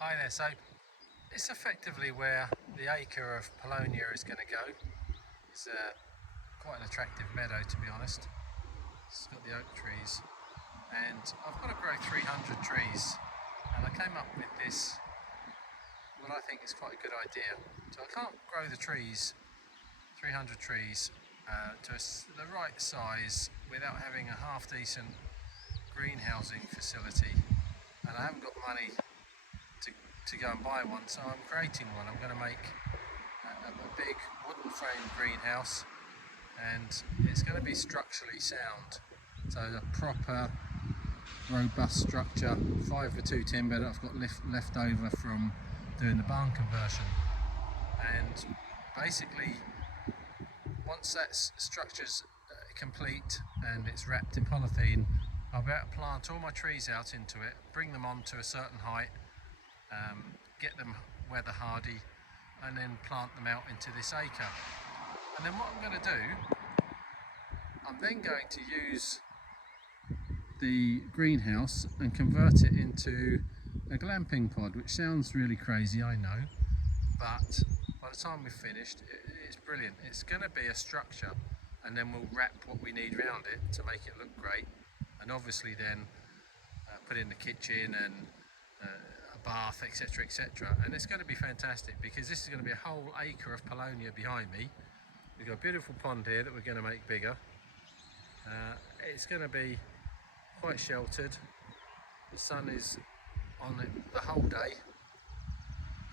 Hi there, so it's effectively where the acre of Paulownia is going to go. It's quite an attractive meadow, to be honest. It's got the oak trees and I've got to grow 300 trees, and I came up with this, what I think is quite a good idea. So I can't grow the trees, 300 trees, to the right size without having a half decent greenhousing facility, and I haven't got money to go and buy one, so I'm creating one. I'm going to make a big wooden frame greenhouse, and it's going to be structurally sound, so a proper robust structure, 5x2 timber that I've got left over from doing the barn conversion. And basically once that structure's complete and it's wrapped in polythene, I'll be able to plant all my trees out into it, bring them on to a certain height, get them weather hardy, and then plant them out into this acre. And then what I'm going to do, I'm then going to use the greenhouse and convert it into a glamping pod, which sounds really crazy, I know, but by the time we've finished, it's brilliant. It's going to be a structure, and then we'll wrap what we need around it to make it look great, and obviously then put in the kitchen and a bath, etc, etc, and it's going to be fantastic because this is going to be a whole acre of Paulownia behind me. We've got a beautiful pond here that we're going to make bigger. It's going to be quite sheltered. The sun is on it the whole day,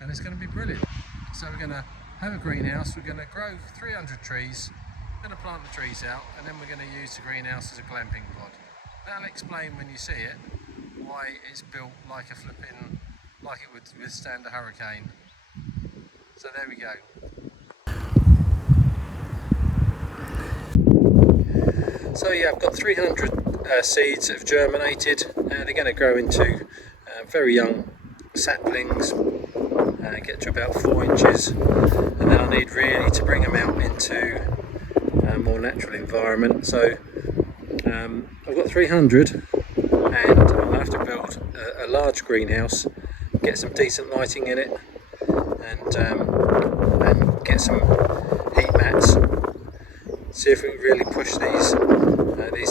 and it's going to be brilliant. So we're going to have a greenhouse, we're going to grow 300 trees, we're going to plant the trees out, and then we're going to use the greenhouse as a glamping pod. That'll explain when you see it why it's built like a like it would withstand a hurricane. So there we go. So yeah, I've got 300 seeds that have germinated. They're going to grow into very young saplings, get to about 4 inches, and then I need really to bring them out into a more natural environment. So I've got 300, and I'm going to have to build a large greenhouse, get some decent lighting in it, and get some heat mats. See if we can really push these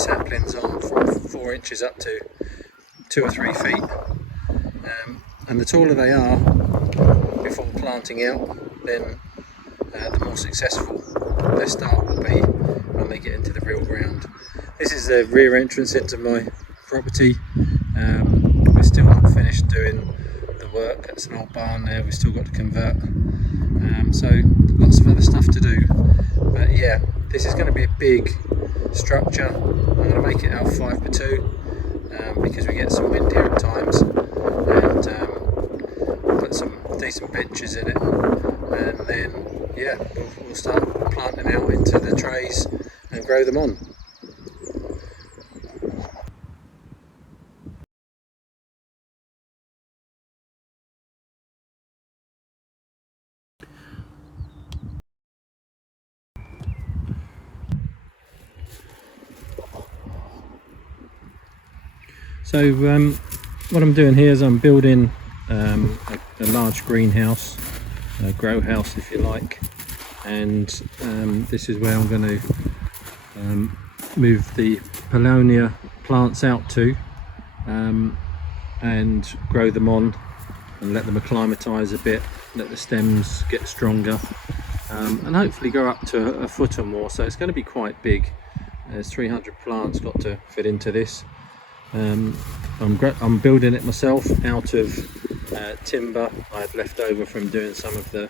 saplings on from 4 inches up to 2 or 3 feet. And the taller they are before planting out, then the more successful their start will be when they get into the real ground. This is the rear entrance into my property. We're still not finished doing the work. That's an old barn there, we've still got to convert. So lots of other stuff to do. But yeah, this is going to be a big structure. I'm going to make it out 5x2 because we get some wind here at times, and put some decent benches in it, and then yeah, we'll start planting out into the trays and grow them on. So what I'm doing here is I'm building a large greenhouse, a grow house if you like, and this is where I'm going to move the Paulownia plants out to, and grow them on and let them acclimatise a bit, let the stems get stronger, and hopefully grow up to a foot or more. So it's going to be quite big. There's 300 plants got to fit into this. I'm building it myself out of timber I had left over from doing some of the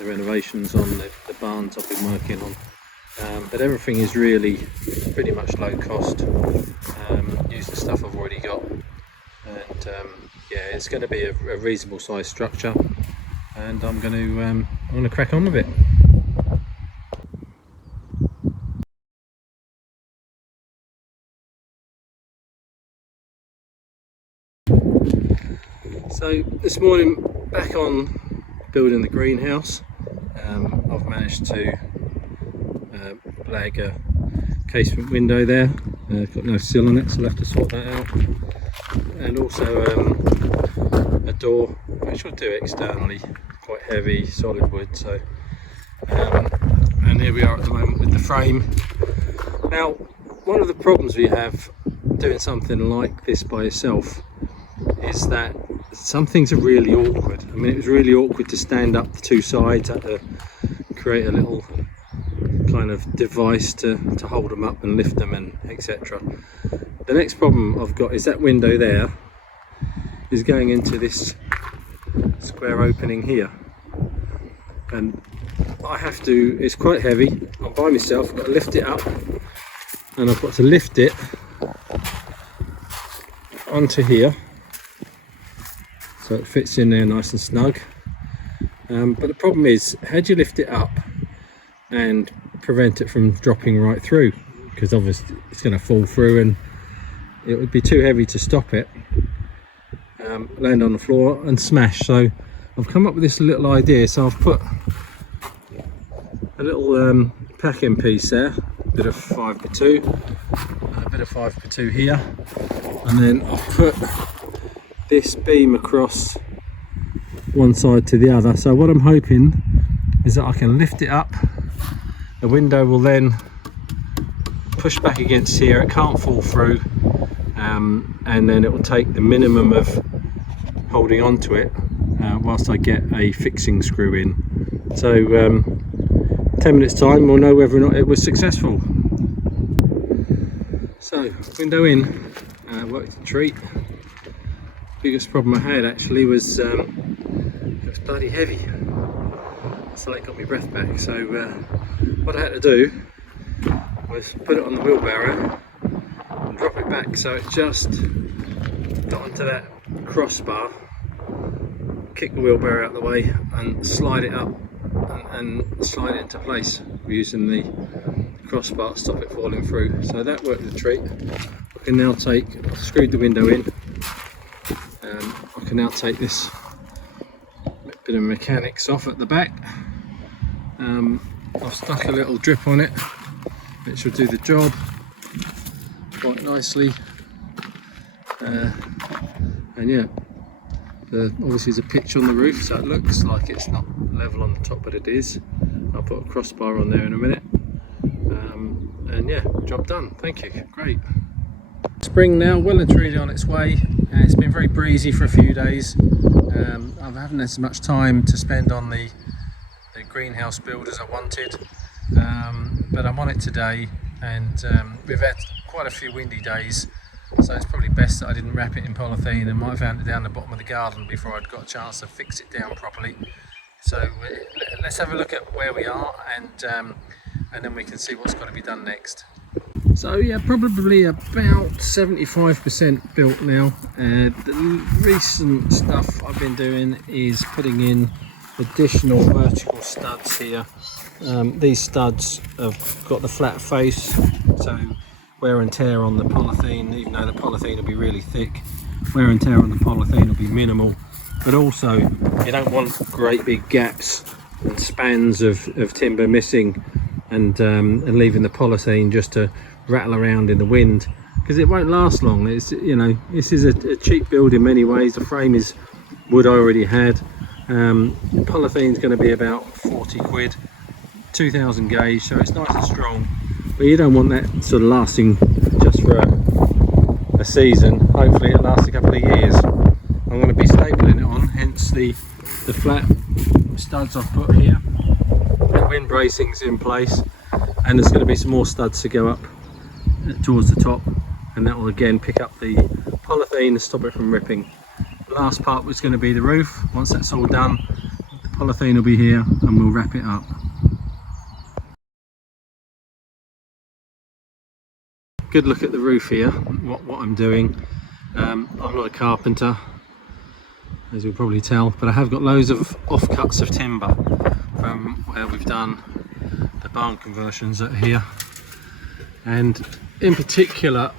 renovations on the barns I've been working on, but everything is really pretty much low cost. Use the stuff I've already got, and yeah, it's going to be a reasonable size structure, and I'm going to crack on with it. So this morning, back on building the greenhouse, I've managed to blag a casement window there. Got no sill on it, so I'll have to sort that out, and also a door, which will do externally, quite heavy, solid wood. So, and here we are at the moment with the frame. Now, one of the problems we have doing something like this by yourself is that some things are really awkward. I mean, it was really awkward to stand up the two sides, had to create a little kind of device to hold them up and lift them and etc. The next problem I've got is that window there is going into this square opening here, and I have to, it's quite heavy, I'm by myself, I've got to lift it up, and I've got to lift it onto here so it fits in there nice and snug. But the problem is, how do you lift it up and prevent it from dropping right through? Because obviously it's going to fall through and it would be too heavy to stop it, land on the floor and smash. So I've come up with this little idea. So I've put a little packing piece there, a bit of 5x2 and a bit of 5x2 here, and then I've put this beam across one side to the other. So what I'm hoping is that I can lift it up, the window will then push back against here, it can't fall through, and then it will take the minimum of holding on to it whilst I get a fixing screw in. So 10 minutes time we'll know whether or not it was successful. So window in, worked a treat. Biggest problem I had actually was it was bloody heavy, so that got my breath back. So what I had to do was put it on the wheelbarrow and drop it back so it just got onto that crossbar, kick the wheelbarrow out of the way and slide it up and slide it into place using the crossbar to stop it falling through. So that worked a treat. I can now take, I've screwed the window in, I can now take this bit of mechanics off at the back. I've stuck a little drip on it which will do the job quite nicely, and yeah, obviously there's a pitch on the roof so it looks like it's not level on the top, but it is. I'll put a crossbar on there in a minute, and yeah, job done. Thank you, great. Spring now, well and truly on its way. It's been very breezy for a few days. I haven't had as much time to spend on the greenhouse build as I wanted, but I'm on it today, and we've had quite a few windy days, so it's probably best that I didn't wrap it in polythene and might have found it down the bottom of the garden before I'd got a chance to fix it down properly. So let's have a look at where we are, and then we can see what's got to be done next. So yeah, probably about 75% built now. The recent stuff I've been doing is putting in additional vertical studs here. These studs have got the flat face, so wear and tear on the polythene, even though the polythene will be really thick, wear and tear on the polythene will be minimal. But also you don't want great big gaps and spans of timber missing and leaving the polythene just to rattle around in the wind, because it won't last long. It's, you know, this is a cheap build in many ways. The frame is wood I already had. Polythene is going to be about 40 quid, 2000 gauge, so it's nice and strong, but you don't want that sort of lasting just for a season. Hopefully it lasts a couple of years. I'm going to be stapling it on, hence the flat studs I've put here. The wind bracing's in place, and there's going to be some more studs to go up towards the top, and that will again pick up the polythene and stop it from ripping. The last part was going to be the roof. Once that's all done, the polythene will be here and we'll wrap it up. Good look at the roof here, what I'm doing. I'm not a carpenter, as you'll probably tell, but I have got loads of offcuts of timber from where we've done the barn conversions that are here. And in particular,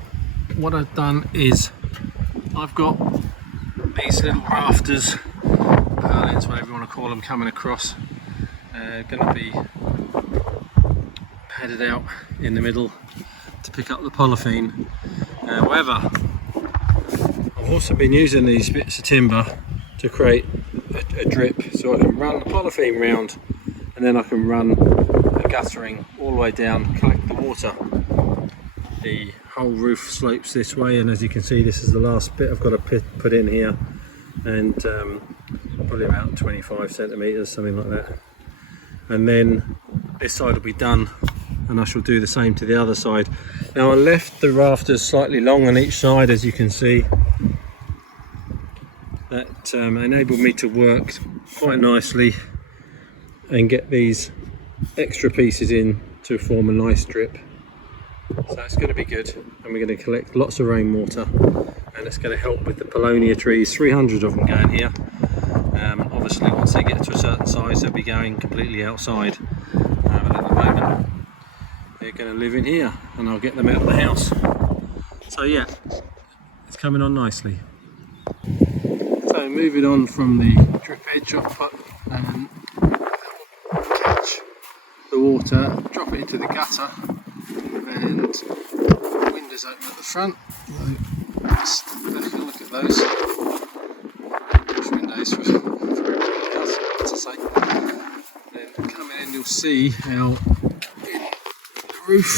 what I've done is I've got these little rafters, purlins, whatever you want to call them, coming across, going to be padded out in the middle to pick up the polythene. However, I've also been using these bits of timber to to create a drip, so I can run the polythene round, and then I can run the guttering all the way down, collect the water. The whole roof slopes this way, and as you can see, this is the last bit I've got to put in here, and probably about 25 centimetres, something like that. And then this side will be done, and I shall do the same to the other side. Now, I left the rafters slightly long on each side, as you can see. That enabled me to work quite nicely and get these extra pieces in to form a nice drip. So it's going to be good, and we're going to collect lots of rainwater, and it's going to help with the Paulownia trees. 300 of them going here. Obviously once they get to a certain size they'll be going completely outside, but at the moment they're going to live in here, and I'll get them out of the house. So yeah, it's coming on nicely. So moving on from the drip edge, I'll put catch the water, drop it into the gutter, and the windows open at the front. Just look at those. Which windows for everybody else, what to say. Then coming in, you'll see how in the roof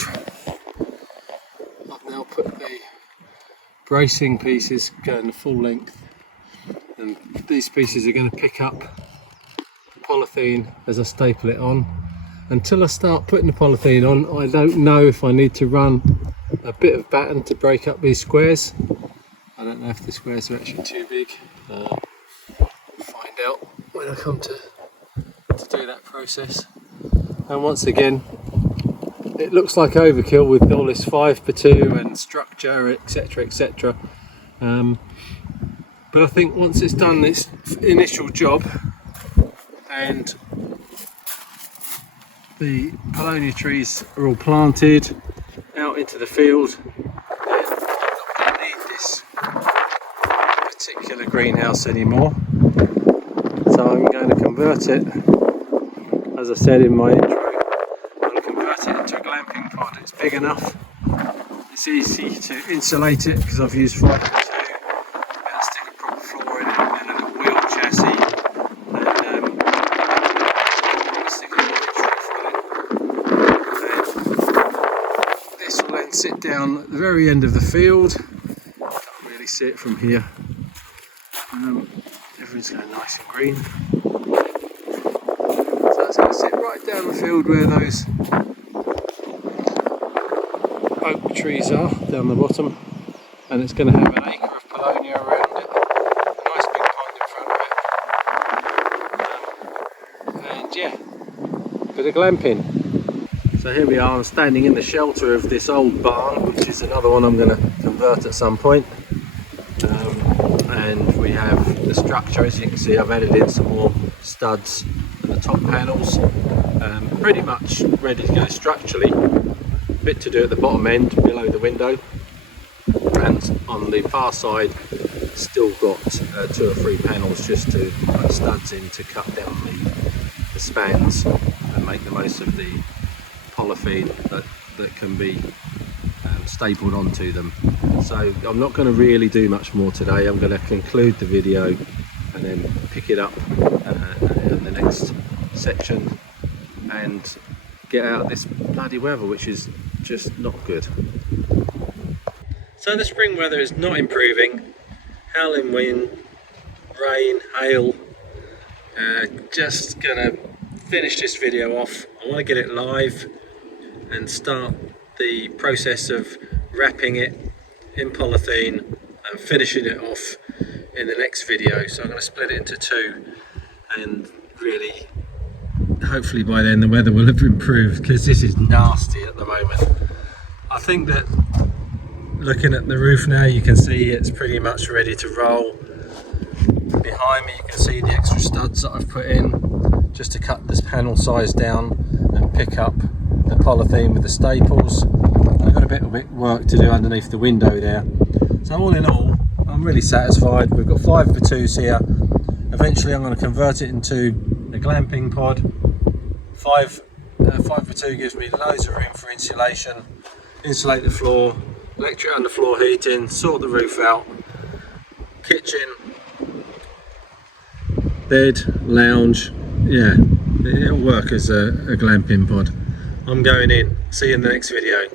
I've now put the bracing pieces going the full length, and these pieces are going to pick up the polythene as I staple it on. Until I start putting the polythene on, I don't know if I need to run a bit of batten to break up these squares. I don't know if the squares are actually too big. We'll find out when I come to do that process. And once again, it looks like overkill with all this 5x2 and structure, etc, etc. But I think once it's done this initial job and the Paulownia trees are all planted out into the field, then I'm not going to need this particular greenhouse anymore. So I'm going to convert it, as I said in my intro, I'm going to convert it into a glamping pod. It's big enough, it's easy to insulate it because I've used 5x2. Stick a proper floor in it and a little wheel chassis, and stick a little roof with it. This will then sit down at the very end of the field. Can't really see it from here. Everything's going nice and green. So that's going to sit right down the field where those oak trees are, down the bottom, and it's going to have an acre of Paulownia around it, a nice big pond in front of it, and yeah, bit of glamping. So here we are, I'm standing in the shelter of this old barn, which is another one I'm going to convert at some point. And we have the structure, as you can see, I've added in some more studs at the top panels, pretty much ready to go structurally. A bit to do at the bottom end below the window, and on the far side still got 2 or 3 panels just to put studs in to cut down the spans and make the most of the polythene that can be stapled onto them. So I'm not going to really do much more today. I'm going to conclude the video and then pick it up in the next section and get out of this bloody weather, which is just not good. So the spring weather is not improving. Howling wind, rain, hail. Just gonna finish this video off. I want to get it live and start the process of wrapping it in polythene and finishing it off in the next video. So I'm going to split it into 2, and really hopefully by then the weather will have improved, because this is nasty at the moment. I think that looking at the roof now, you can see it's pretty much ready to roll. Behind me you can see the extra studs that I've put in just to cut this panel size down and pick up the polythene with the staples. I've got a bit of work to do underneath the window there. So all in all, I'm really satisfied. We've got 5x2s here. Eventually I'm going to convert it into a glamping pod. 5x2 gives me loads of room for insulation, insulate the floor, electric underfloor heating, sort the roof out, kitchen, bed, lounge, yeah, it'll work as a glamping pod. I'm going in. See you in the next video.